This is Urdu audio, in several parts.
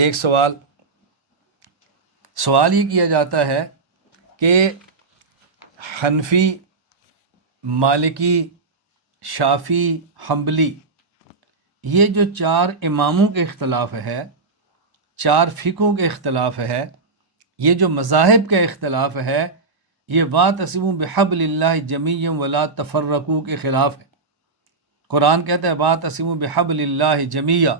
ایک سوال یہ کیا جاتا ہے کہ حنفی، مالکی، شافعی، حنبلی، یہ جو 4 اماموں کے اختلاف ہے، 4 فقہوں کے اختلاف ہے، یہ جو مذاہب کا اختلاف ہے، یہ واعتصموا بحبل اللہ جمیعا ولا تفرقوا کے خلاف ہے۔ قرآن کہتا ہے واعتصموا بحبل اللہ جمیعا،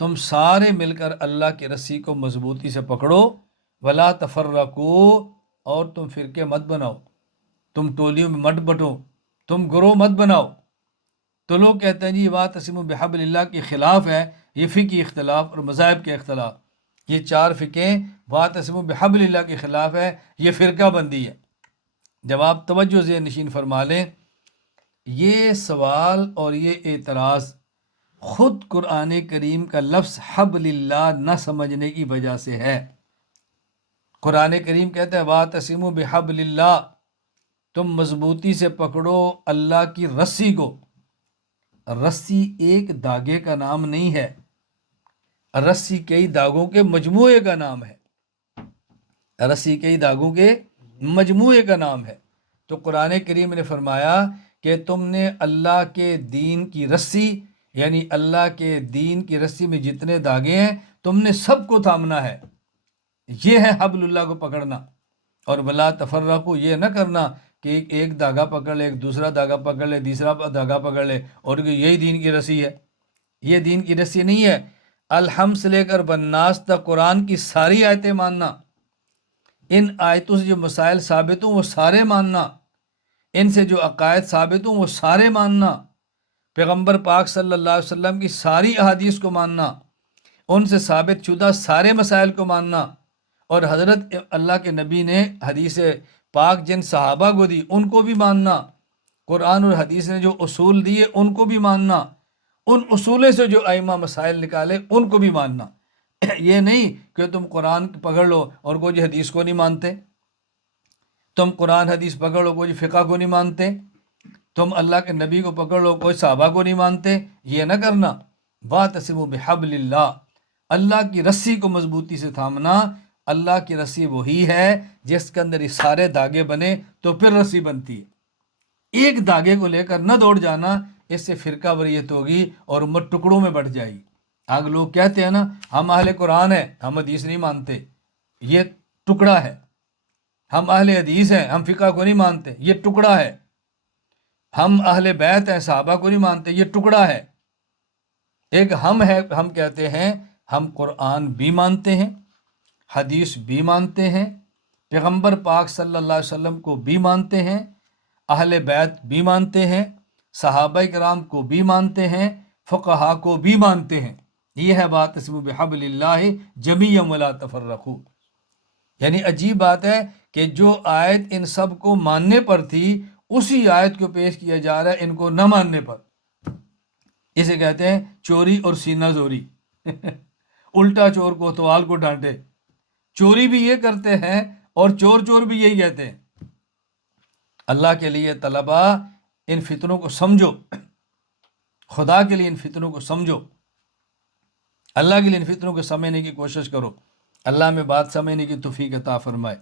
تم سارے مل کر اللہ کی رسی کو مضبوطی سے پکڑو، ولا تفرقوا، اور تم فرقے مت بناؤ، تم ٹولیوں میں مت بٹو، تم گروہ مت بناؤ۔ تو لوگ کہتے ہیں جی واعتصموا بحبل اللہ کے خلاف ہے، یہ فقہی اختلاف اور مذاہب کے اختلاف، یہ 4 فقہیں واعتصموا بحبل اللہ کے خلاف ہے، یہ فرقہ بندی ہے۔ جب آپ توجہ ذہن نشین فرما لیں، یہ سوال اور یہ اعتراض خود قرآن کریم کا لفظ حبل اللہ نہ سمجھنے کی وجہ سے ہے۔ قرآن کریم کہتا ہے واعتصموا بحبل اللہ، تم مضبوطی سے پکڑو اللہ کی رسی کو۔ رسی ایک دھاگے کا نام نہیں ہے، رسی کئی دھاگوں کے مجموعے کا نام ہے، رسی کئی دھاگوں کے مجموعے کا نام ہے۔ تو قرآن کریم نے فرمایا کہ تم نے اللہ کے دین کی رسی، یعنی اللہ کے دین کی رسی میں جتنے دھاگے ہیں تم نے سب کو تھامنا ہے، یہ ہے حبل اللہ کو پکڑنا۔ اور ولا تفرقوا، یہ نہ کرنا کہ ایک دھاگا پکڑ لے، ایک دوسرا دھاگا پکڑ لے، تیسرا دھاگا پکڑ لے اور کہ یہی دین کی رسی ہے۔ یہ دین کی رسی نہیں ہے۔ الحمد سے لے کر بناس تک قرآن کی ساری آیتیں ماننا، ان آیتوں سے جو مسائل ثابت ہوں وہ سارے ماننا، ان سے جو عقائد ثابت ہوں وہ سارے ماننا، پیغمبر پاک صلی اللہ علیہ وسلم کی ساری احادیث کو ماننا، ان سے ثابت شدہ سارے مسائل کو ماننا، اور حضرت اللہ کے نبی نے حدیث پاک جن صحابہ کو دی ان کو بھی ماننا، قرآن اور حدیث نے جو اصول دیے ان کو بھی ماننا، ان اصولوں سے جو ائمہ مسائل نکالے ان کو بھی ماننا۔ یہ نہیں کہ تم قرآن پکڑ لو اور کوئی حدیث کو نہیں مانتے، تم قرآن حدیث پکڑ لو کوئی فقہ کو نہیں مانتے، تم اللہ کے نبی کو پکڑ لو کوئی صحابہ کو نہیں مانتے، یہ نہ کرنا۔ واعتصموا بحبل اللہ، اللہ کی رسی کو مضبوطی سے تھامنا۔ اللہ کی رسی وہی ہے جس کے اندر یہ سارے دھاگے بنے تو پھر رسی بنتی ہے۔ ایک دھاگے کو لے کر نہ دوڑ جانا، اس سے فرقہ واریت ہوگی اور امت ٹکڑوں میں بٹ جائے گی۔ آگے لوگ کہتے ہیں نا ہم اہل قرآن ہیں، ہم حدیث نہیں مانتے، یہ ٹکڑا ہے۔ ہم اہل حدیث ہیں، ہم فقہ کو نہیں مانتے، یہ ٹکڑا ہے۔ ہم اہل بیت ہیں، صحابہ کو نہیں مانتے، یہ ٹکڑا ہے۔ ایک ہم کہتے ہیں ہم قرآن بھی مانتے ہیں، حدیث بھی مانتے ہیں، پیغمبر پاک صلی اللہ علیہ وسلم کو بھی مانتے ہیں، اہل بیت بھی مانتے ہیں، صحابہ کرام کو بھی مانتے ہیں، فقہا کو بھی مانتے ہیں۔ یہ ہے واعتصموا بحبل اللہ جمیعا ولا تفرقوا۔ یعنی عجیب بات ہے کہ جو آیت ان سب کو ماننے پر تھی اسی آیت کو پیش کیا جا رہا ہے ان کو نہ ماننے پر۔ اسے کہتے ہیں چوری اور سینہ زوری۔ الٹا چور کو توال کو ڈانٹے، چوری بھی یہ کرتے ہیں اور چور بھی یہی کہتے ہیں۔ اللہ کے لیے طلبا ان فتنوں کو سمجھو، خدا کے لیے ان فتنوں کو سمجھو، اللہ کے لیے ان فتنوں کو سمجھنے کی کوشش کرو۔ اللہ میں بات سمجھنے کی توفیق عطا فرمائے۔